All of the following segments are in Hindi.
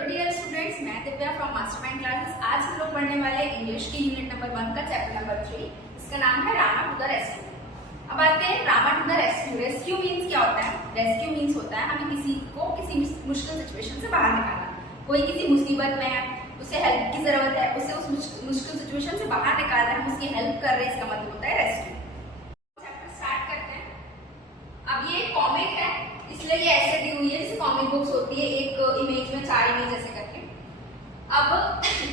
हेलो डियर स्टूडेंट्स, मैं दिव्या फ्रॉम मास्टरमाइंड क्लासेस। आज हम लोग पढ़ने वाले इंग्लिश की यूनिट नंबर 1 का चैप्टर नंबर 3। इसका नाम है रामा टू द रेस्क्यू। अब आते हैं Rama to the rescue. Rescue means क्या होता है? रेस्क्यू मीन्स होता है हमें किसी को किसी मुश्किल सिचुएशन से बाहर निकालना। कोई किसी मुसीबत में है, उसे हेल्प की जरूरत है, उसे उस मुश्किल सिचुएशन से बाहर निकाल रहे हैं, हम उसकी हेल्प कर रहे हैं, इसका मतलब होता है रेस्क्यू। चैप्टर स्टार्ट करते हैं। अब ये कॉमिक है, इसलिए ये ऐसे दी हुई है जैसे कॉमिक बुक्स होती है, एक इमेज में 4 इमेज ऐसे करके। अब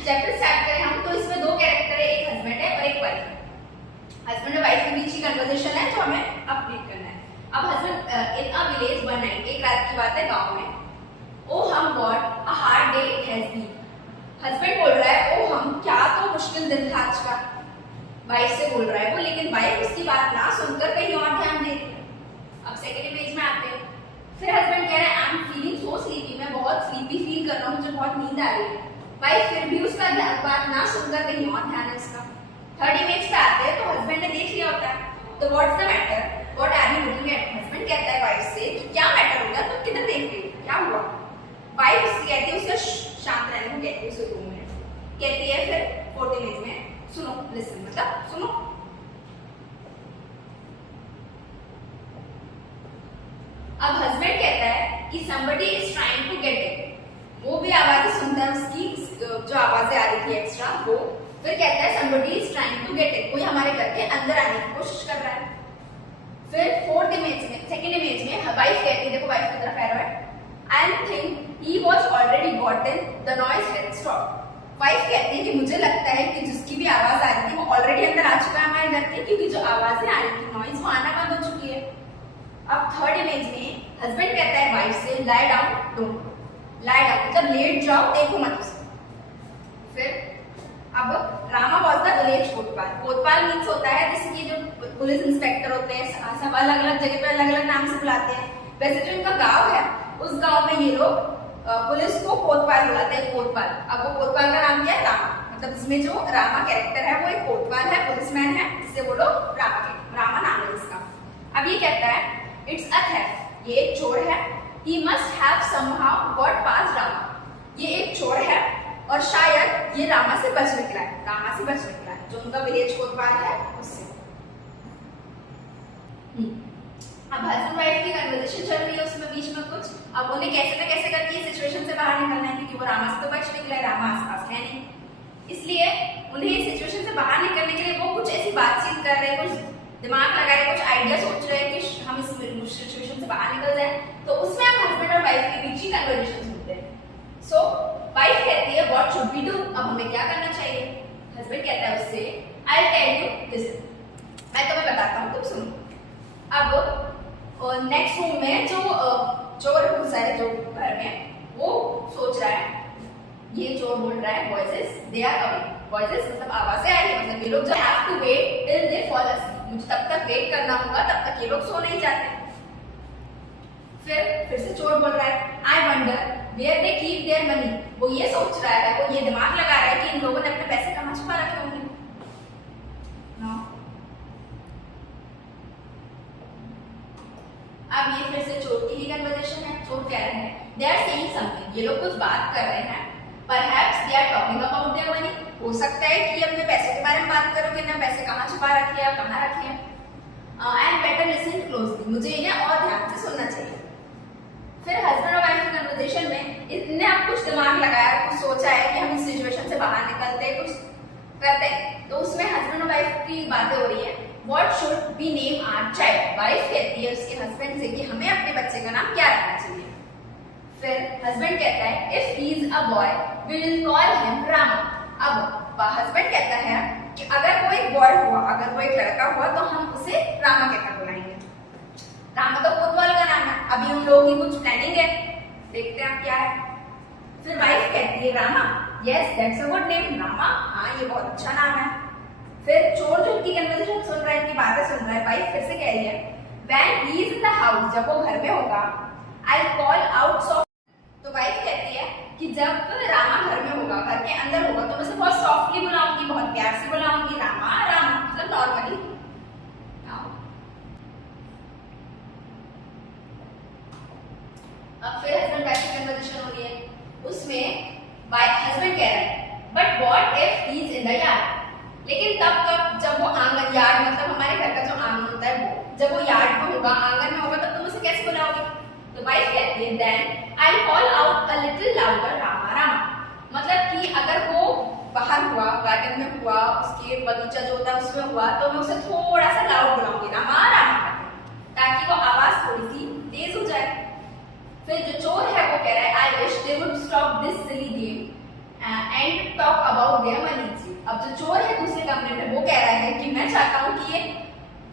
चैप्टर स्टार्ट करें हम, तो इसमें 2 कैरेक्टर है, एक हस्बैंड है और एक वाइफ है। हस्बैंड और वाइफ के बीच की कन्वर्सेशन है जो हमें अपडेट करना है। अब husband in a village one night, एक रात की बात है गांव में। Oh hmm what a hard day it has been. Husband बोल रहा है ओ हम, क्या तो मुश्किल दिन था आज का। वाइफ से बोल रहा है वो, लेकिन वाइफ उसकी बात ना सुनकर कहीं और ध्यान दे रही है। अब सेकंड इमेज में आते हैं। फिर हस्बैंड कह रहा है I am feeling so sleepy, मैं बहुत स्लीपी फील कर रहा हूँ, मुझे बहुत नींद आ रही है। वाइफ फिर भी उसका बात ना सुनकर कहीं और ध्यान है उसका। थर्ड इमेज पे आते हैं, तो हस्बैंड ने देख लिया होता है, तो what's the matter, what are you looking at. Husband कहता है वाइफ से कि क्या मैटर हो गया, तुम किधर देख रही हो, क्या हुआ। वाइफ उससे कहती है, उसका शांत रहने को कहती है उसे रूम में। कहती है फिर फोर्थ इमेज में, सुनो, लिसन मतलब सुनो। अब हस्बैंड कहता है कि somebody is trying to get in। वो भी आवाजें सुनता है उसकी, जो आवाजें आ रही थी एक्स्ट्रा वो। फिर कहता है somebody is trying to get in, कोई हमारे घर के अंदर आने की कोशिश कर रहा है। फिर फोर्थ इमेज में, सेकंड इमेज में वाइफ कहती है, देखो वाइफ की तरफ एरो है, I think he was already got in, the noise had stopped। Wife कहती है कि मुझे लगता है कि जिसकी भी आवाज आ रही थी वो ऑलरेडी अंदर आ चुका है हमारे घर के, क्योंकि जो आवाजें आ रही थी नॉइज वो आना बंद हो चुकी है। अब थर्ड इमेज में हस्बैंड कहता है वाइफ से lie down, don't lie down, मतलब लेट जाओ, देखो मत उसे। फिर अब Rama was the village Kotwal. Kotwal means होता है जैसे कि जो पुलिस इंस्पेक्टर होते हैं, सब अलग अलग जगह पे अलग अलग नाम से बुलाते हैं। वैसे जो इनका गांव है, उस गांव में ये लोग पुलिस को कोतवाल बुलाते हैं, कोतवाल। अब वो कोतवाल का नाम क्या है? रामा। मतलब इसमें जो रामा कैरेक्टर है वो एक कोतवाल है, पुलिसमैन है, जिससे वो लोग रामा नाम है इसका। अब ये कहता है इट्स अ थेफ्ट, ये एक चोर है। He must have somehow got past Rama, ये एक चोर है और शायद ये रामा से बच निकला है, रामा से बच निकला है, जो उनका विलेज कोतवाल है उससे। अब हस्बैंड वाइफ की कन्वर्सेशन चल रही है, उसमें बीच में कुछ, अब उन्हें कैसे न कैसे करके इस सिचुएशन से बाहर निकलना है, क्योंकि वो रामा से तो बच निकला है, रामा आसपास है नहीं। इसलिए उन्हें इस सिचुएशन से बाहर निकलने के लिए वो कुछ ऐसी बातचीत कर रहे हैं, कुछ दिमाग लगा रहे, कुछ आइडिया सोच रहे हैं कि हम इस सिचुएशन से बाहर निकल जाए। तो उसमें हम हस्बैंड और वाइफ के बीच की कन्वर्सेशन सुनते हैं। सो वाइफ कहती है व्हाट शुड वी डू, अब हमें क्या करना चाहिए। हस्बैंड कहता है उससे I will tell you this, मैं तुम्हें बताता हूँ, तुम सुनो। अब नेक्स्ट रूम में जो चोर घुसा है जो घर में, वो सोच रहा है, ये चोर बोल रहा है voices they are away, voices मतलब आवाजें आ रही है, मतलब ये लोग जो have to wait till they fall asleep, मुझे तब तक वेट करना होगा, तब तक ये लोग सो नहीं जाते। फिर से चोर बोल रहा है I wonder where they keep their money, वो ये सोच रहा है, वो ये दिमाग लगा रहा है कि इन लोगों ने अपने पैसे कहाँ छुपा रखे होंगे। अब ये फिर से चोर की ही कन्वर्सेशन है। चोर कह रहे हैं दे आर सेइंग समथिंग, ये लोग कुछ बात कर रहे हैं। Perhaps they are talking about their money, हो सकता है कि अपने पैसे के बारे में बात करो कि ना पैसे कहाँ छुपा रखे हैं, कहाँ रखे हैं। एंड बेटर लिसन क्लोजली, मुझे इन्हें और ध्यान से सुनना चाहिए। फिर हस्बैंड और वाइफ की कन्वर्सेशन में इतने आप कुछ दिमाग लगाया, कुछ सोचा है कि हम इस सिचुएशन से बाहर निकलते हैं, कुछ करते हैं। तो उसमें हस्बैंड और वाइफ की बातें हो रही है। What should be name our child, wife कहती है उसके हस्बैंड से कि हमें अपने बच्चे का नाम क्या रखना चाहिए। फिर हस्बैंड कहता है if he is a boy we will call him Rama. अब हस्बैंड कहता है कि अगर वो एक बॉय हुआ, अगर वो एक लड़का हुआ, तो हम उसे रामा कहकर बुलाएंगे। रामा तो कोतवाल का नाम है। अभी उन लोगों की कुछ प्लानिंग है, देखते हैं क्या है। फिर वाइफ कहती है Rama, yes that's a good name, Rama, हाँ ये बहुत अच्छा नाम है। फिर चोर जो उनकी कन्वर्सेशन सुन रहा है, इनकी बातें सुन रहा है, वाइफ फिर से कह रही है when he is in the house, जब वो घर में होगा, आई कॉल आउट सॉफ्ट। तो वाइफ कहती है कि जब रामा घर में होगा, घर के अंदर होगा, तो मैं उसे बहुत सॉफ्टली बुलाऊंगी, बहुत प्यार से बुलाऊंगी, रामा रामा, मतलब नॉर्मली। अब फिर हस्बैंड वाइफ की कन्वर्सेशन हो रही है, उसमें बच्चा जो होता है उसमें हुआ तो मैं उसे थोड़ा सा लाउड बुलाऊंगी, रामा रामा करके, ताकि वो आवाज थोड़ी सी तेज हो जाए। फिर जो चोर है वो कह रहा है I wish they would stop this silly game and talk about their money. अब जो चोर है दूसरे कमरे में वो कह रहा है कि मैं चाहता हूँ कि ये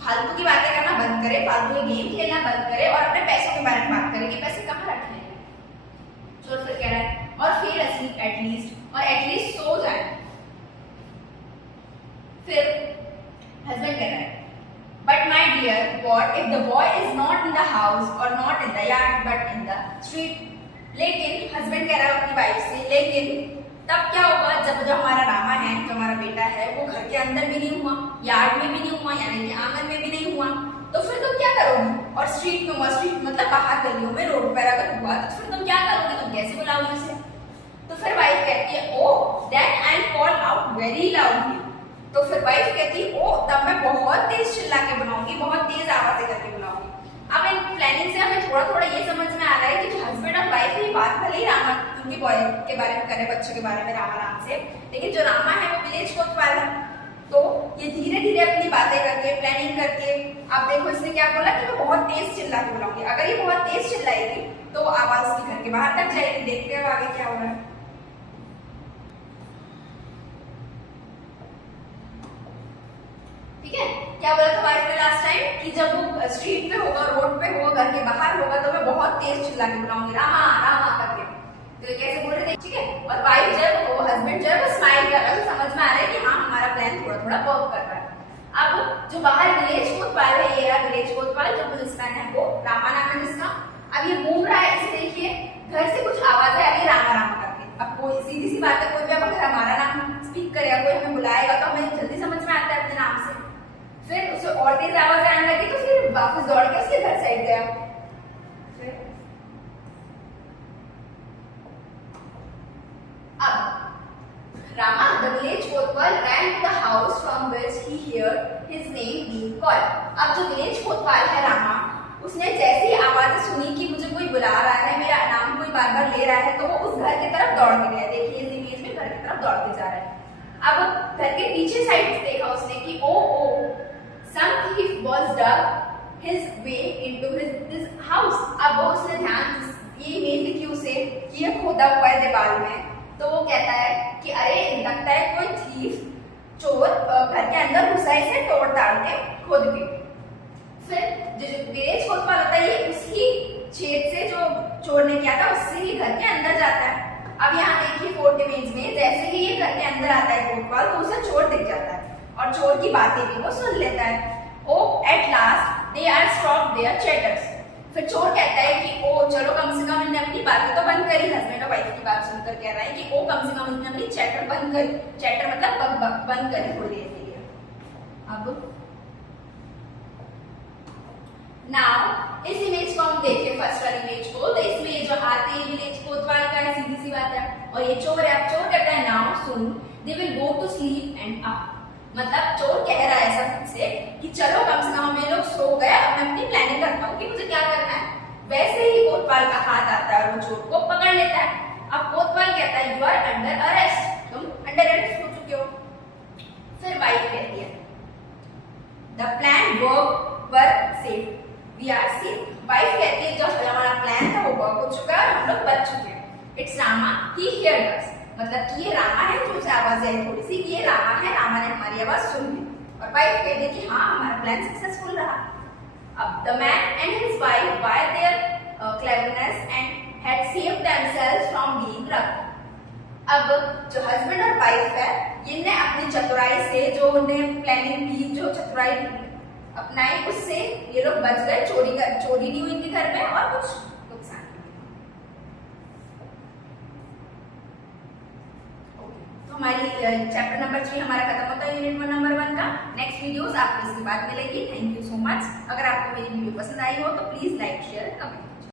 फालतू की बातें करना बंद करे, फालतू के गेम खेलना बंद करे और अपने पैसों के बारे में बात करे कि पैसे कहाँ रखे हैं। चोर फिर कह रहा है और फेल asleep एटलीस्ट, और एटलीस्ट सो जाए। फिर हस्बैंड कह रहा है but my dear what if the boy is not in the house और not in the yard but in the street. लेकिन हस्बैंड कह रहा है अपनी वाइफ से, लेकिन तब क्या होगा जब जो हमारा रामा है, जो हमारा बेटा है, वो घर के अंदर भी नहीं हुआ, यार्ड में भी नहीं हुआ, यानी कि आंगन में भी नहीं हुआ, तो फिर तुम क्या करोगी? और स्ट्रीट में हुआ, स्ट्रीट मतलब बाहर गलियों में रोड पर अगर हुआ तो फिर तुम क्या करोगे? तुम कैसे बुलाओगे उसे? तो फिर वाइफ कहती है oh then I call out very loudly. तो फिर वाइफ कहती है ओ तब मैं बहुत तेज चिल्ला के बुलाऊंगी, बहुत तेज आवाजें करके बुलाऊंगी। अब इन प्लानिंग से हमें थोड़ा थोड़ा ये समझ में आ रहा है कि जो हस्बैंड और वाइफ की बात भले ही रामा उनके बॉय के बारे में करे, बच्चे के बारे में रामा राम से, लेकिन जो रामा है वो विलेज कोतवाल है। तो ये धीरे धीरे अपनी बातें करके, प्लानिंग करके, आप देखो इसने क्या बोला कि मैं बहुत तेज चिल्ला के बुलाऊंगी। अगर ये बहुत तेज चिल्लाएगी तो आवाज उसके घर के बाहर तक जाएगी। देखते हैं आगे क्या हो रहा है। ठीक है, क्या बोला था वाइफ ने लास्ट टाइम कि जब वो स्ट्रीट पे होगा, रोड पे होगा, घर के बाहर होगा तो मैं बहुत तेज चिल्ला के बुलाऊंगी रामा रामा करके। तो ये कैसे बोल रहे थे? ठीक है, और वाइफ जब वो हस्बैंड जब वो स्माइल कर रहा है तो समझ में आ रहा है कि हाँ हमारा प्लान थोड़ा थोड़ा वर्क कर रहा है। अब जो बाहर विलेज कोतवाल है, ये रहा विलेज कोतवाल, जो पुलिसमैन है वो रामा नाम है जिसका। अब ये घूम रहा है, इसे देखिए घर से कुछ आवाज है, अब ये रामा रामा करके। अब कोई सीधी सी बात है, कोई भी अगर हमारा नाम स्पीक करेगा, कोई हमें बुलाएगा तो हमें जल्दी समझ में आता है अपने नाम से। फिर उसे और तेज आवाज आने लगी तो फिर वापस दौड़ के उसके घर साइड गया। अब Rama the village Kotwal ran to the house from which he heard his name being called। अब जो विलेज कोतवाल है रामा, उसने जैसी आवाजें सुनी कि मुझे कोई बुला रहा है, मेरा नाम कोई बार बार ले रहा है, तो वो उस घर की तरफ दौड़ के गया। देखिए इस इमेज में घर की तरफ दौड़ के जा रहा है। अब घर के पीछे साइड से देखा उसने कि ओ some thief was dug his way into his house। अब वो उसने ध्यान ये इमेज लिखी उसे कि ये खोदा हुआ है दीवार में, तो वो कहता है कि अरे लगता है कोई थीफ, चोर घर के अंदर घुसा है, इसे तोड़ ताड़ के खोद के। फिर जो विलेज कोतवाल होता है ये उसी छेद से जो चोर ने किया था उससे ही घर के अंदर जाता है। अब यहाँ देखिए फोर्थ इमेज में जैसे ही ये घर के अंदर आता है कोतवाल तो उसे चोर दिख जाता है और चोर की बातें भी वो सुन लेता है। Oh at last they are stop their chatters. फिर चोर कहता है कि ओ चलो कम से कम इन्होंने अपनी बातें तो बंद करी। हस्बैंड और वाइफ की बात सुनकर कह रहा है कि ओ कम से कम इन्होंने अपनी चैटर बंद करी। चैटर मतलब बंद करी थोड़ी देर के लिए। अब नाउ इस इमेज को हम देखें, फर्स्ट वाली इमेज को, तो इसमें ये जो हाथी विलेज कोतवाल का है, सीधी सी बात है, और ये चोर है। अब चोर कहता है now soon they will go to sleep and up. मतलब चोर कह रहा है ऐसा खुद से कि चलो कम से कम ये लोग सो गए, अब मैं अपनी प्लानिंग करता हूँ कि मुझे क्या करना है। वैसे ही कोतवाल का हाथ आता है और वो चोर को पकड़ लेता है। अब कोतवाल कहता है यू आर अंडर अरेस्ट, तुम अंडर अरेस्ट हो चुके हो। फिर वाइफ कहती है the plan work safe we are safe. Wife कहती है जो हमारा प्लान था वो वर्क हो चुका है और हम लोग बच चुके हैं। इट्स रामा ही हियर्ड अस। मतलब कि ये रामा है जो उसे आवाज आई थोड़ी सी, ये रामा है, रामा ने हमारी आवाज सुन ली। और वाइफ कहती है कि हाँ हमारा प्लान सक्सेसफुल रहा। अब the man and his wife bye there cleverness and had saved themselves from being rubbed. अब जो हस्बैंड और वाइफ है इन्हें अपनी चतुराई से, जो उन्हें प्लानिंग की, जो चतुराई अपनाई, उससे ये लोग बच गए। चोरी नहीं हुई इनके घर में और कुछ नुकसान। तो हमारी चैप्टर नंबर 3 हमारा खत्म होता है यूनिट नंबर 1 का। नेक्स्ट वीडियोस आपको इसके बाद मिलेगी। Thank you so much. अगर आपको मेरी वीडियो पसंद आई हो तो प्लीज लाइक शेयर कमेंट।